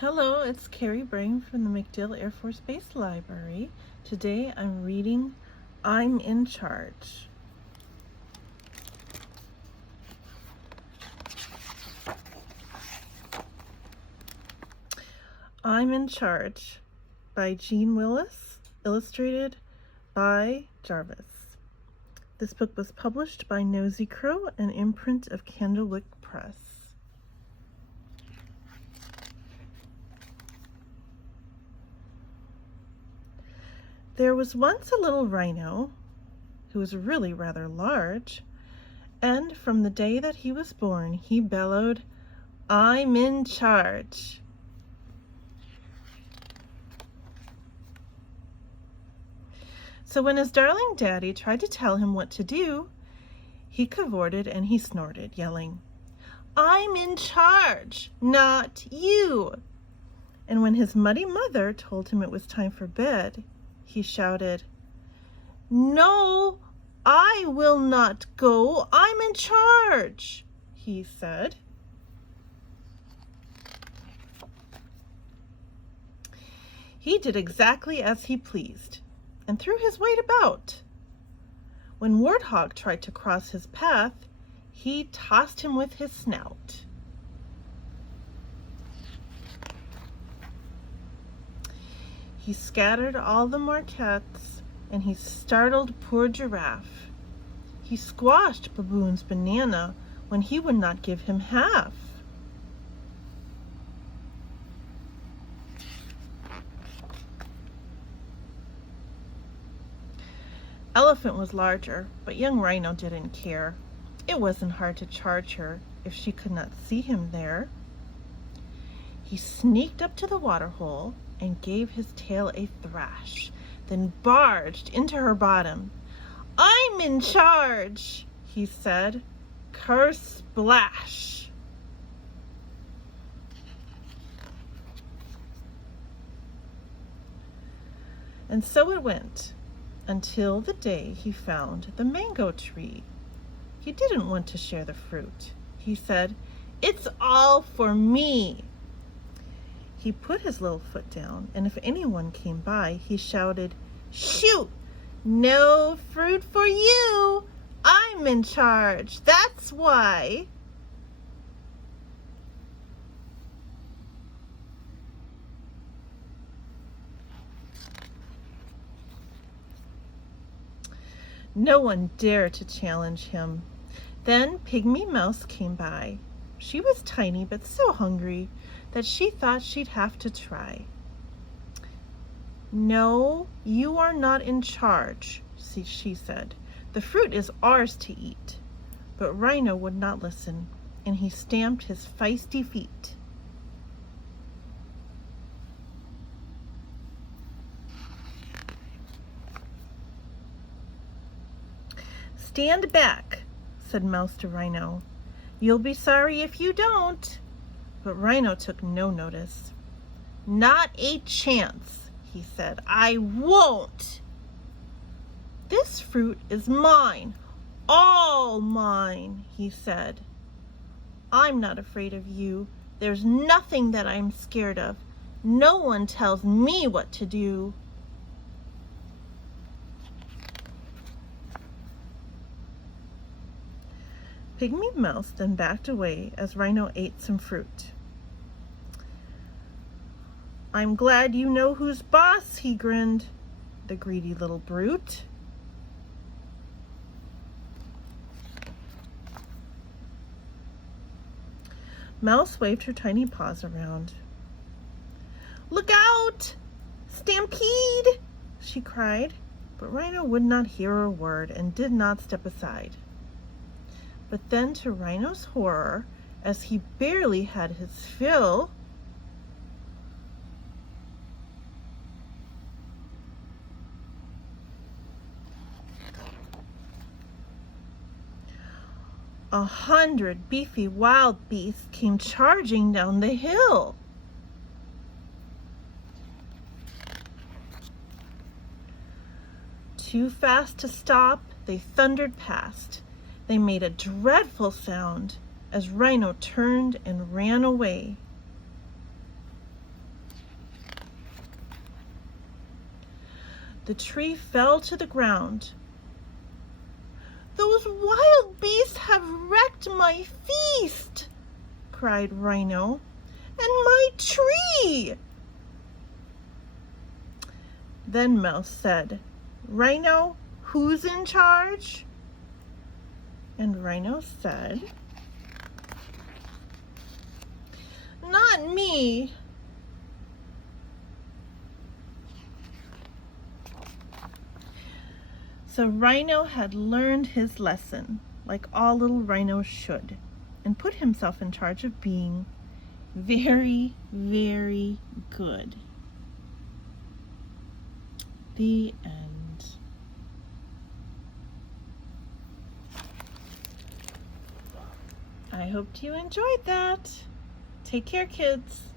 Hello, it's Carrie Brain from the MacDill Air Force Base Library. Today I'm reading I'm in Charge. I'm in Charge by Jeanne Willis, illustrated by Jarvis. This book was published by Nosy Crow, an imprint of Candlewick Press. There was once a little rhino who was really rather large, and from the day that he was born, he bellowed, "I'm in charge." So when his darling daddy tried to tell him what to do, he cavorted and he snorted, yelling, "I'm in charge, not you." And when his muddy mother told him it was time for bed, he shouted, "No, I will not go. I'm in charge," he said. He did exactly as he pleased and threw his weight about. When Warthog tried to cross his path, he tossed him with his snout. He scattered all the marquettes, and he startled poor Giraffe. He squashed Baboon's banana when he would not give him half. Elephant was larger, but young Rhino didn't care. It wasn't hard to charge her if she could not see him there. He sneaked up to the waterhole and gave his tail a thrash, then barged into her bottom. "I'm in charge," he said. Kersplash! And so it went, until the day he found the mango tree. He didn't want to share the fruit. He said, "It's all for me." He put his little foot down, and if anyone came by, he shouted, "Shoot! No fruit for you! I'm in charge, that's why." No one dared to challenge him. Then Pygmy Mouse came by. She was tiny but so hungry that she thought she'd have to try. "No, you are not in charge," she said. "The fruit is ours to eat." But Rhino would not listen, and he stamped his feisty feet. "Stand back," said Mouse to Rhino. "You'll be sorry if you don't." But Rhino took no notice. "Not a chance," he said. "I won't. This fruit is mine, all mine," he said. "I'm not afraid of you. There's nothing that I'm scared of. No one tells me what to do." Pygmy Mouse then backed away as Rhino ate some fruit. "I'm glad you know who's boss," he grinned. "The greedy little brute." Mouse waved her tiny paws around. "Look out! Stampede!" she cried, but Rhino would not hear a word and did not step aside. But then, to Rhino's horror, as he barely had his fill, 100 beefy wild beasts came charging down the hill. Too fast to stop, they thundered past. They made a dreadful sound as Rhino turned and ran away. The tree fell to the ground. "Those wild beasts have wrecked my feast," cried Rhino. "And my tree!" Then Mouse said, "Rhino, who's in charge?" And Rhino said, "Not me." So Rhino had learned his lesson, like all little rhinos should, and put himself in charge of being very, very good. The end. I hope you enjoyed that. Take care, kids.